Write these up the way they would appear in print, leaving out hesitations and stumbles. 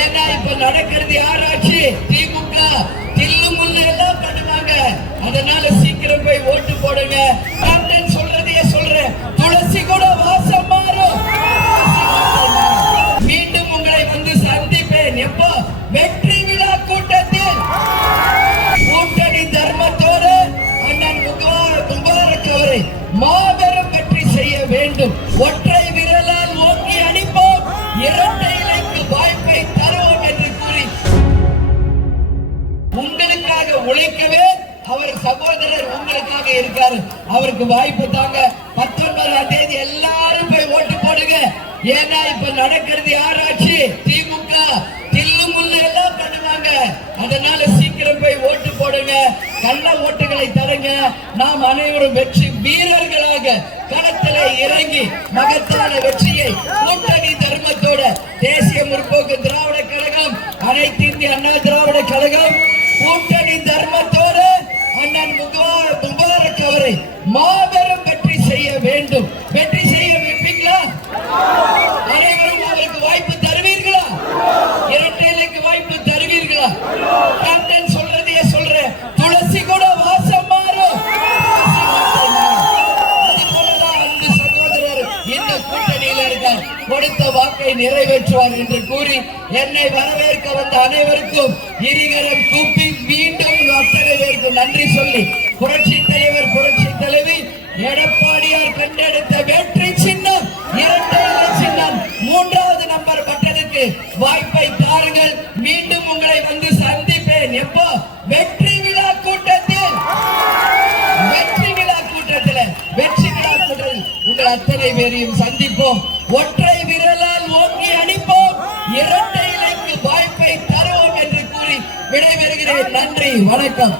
ஏன்னா இப்ப நடக்கிறது யாராச்சு திமுக தில்லு முள்ளு எல்லாம் பண்ணுவாங்க. அதனால சீக்கிரம் போய் ஓட்டு போடுங்க. நான் சொல்றதையே சொல்றேன், துளசி கூட வாசம் மாறும். மீண்டும் உங்களை வந்து சந்திப்பேன். எப்போ? வெற்றி விழா கூட்டத்தில். கூட்டணி தர்மத்தோடு அண்ணன் முபாரக் அவரை மாபெரும் வெற்றி செய்ய வேண்டும். ஒற்றை விரலால் ஓங்கி அணிப்போம், இரட்டை இலைக்கு வாய்ப்பை தருவோம் என்று கூறி உங்களுக்காக உழைக்கவே அவர் சகோதரர் உங்களுக்காக இருக்காரு. அவருக்கு வாய்ப்பு தாங்க. 19ஆம் தேதி எல்லாரும் போய் ஓட்டு போடுங்க. ஏன்னா இப்ப நடக்கிறது யாராச்சு திமுக தில்லு முள்ளு எல்லாம் பண்ணுவாங்க. அதனால சீக்கிரம் போய் ஓட்டு போடுங்க. கள்ள ஓட்டுகளை தருங்க. நாம் அனைவரும் வெற்றி வீரர்களாக களத்தில் இறங்கி மகத்தான வெற்றியை கூட்டணி தர்மத்தோட தேசிய முற்போக்கு திராவிட கழகம், அனைத்து இந்திய அண்ணா திராவிட கழகம் கூட்டணி தர்மத்தோடு அண்ணன் முபாரக் அவரை மாபெரும் வெற்றி செய்ய வேண்டும். வெற்றி செய்ய வைப்பீங்களா? அனைவரும் அவருக்கு வாய்ப்பு தருவீர்களா? இரட்டை இலைக்கு வாய்ப்பு தருவீர்களா? நான் சொல்றதையே சொல்றேன், துளசி கூட வாசம் மாறும். அதுபோலதான் அந்த சகோதரர் இந்த கூட்டணியில் இருக்கார். கொடுத்த வாக்கை நிறைவேற்றுவார் என்று கூறி என்னை வரவேற்க வந்த அனைவருக்கும் இருகரம் கூப்பி மீண்டும் அத்தனை பேருக்கு நன்றி சொல்லி புரட்சி தலைவர் புரட்சி தலைவி எடப்பாடியார் கண்டெடுத்த வெற்றி சின்னம் இரட்டை இலை சின்னம் 3வது நம்பர் பட்டனுக்கு வாய்ப்பை தாருங்கள். மீண்டும் உங்களை வந்து சந்திப்பேன். எப்போ? வெற்றி விழா கூட்டத்தில். வெற்றி விழா கூட்டத்தில் உங்கள் அத்தனை பேரையும் சந்திப்போம். ஒற்றை விரலால் ஓங்கி அணிப்போம், இரட்டை இலைக்கு வாய்ப்பை தருவோம் என்று கூறி விடைபெறுகிறேன். நன்றி, வணக்கம்.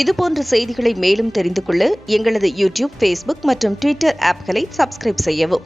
இதுபோன்ற செய்திகளை மேலும் தெரிந்து கொள்ள எங்களது யூடியூப், ஃபேஸ்புக் மற்றும் ட்விட்டர் ஆப்களை சப்ஸ்கிரைப் செய்யவும்.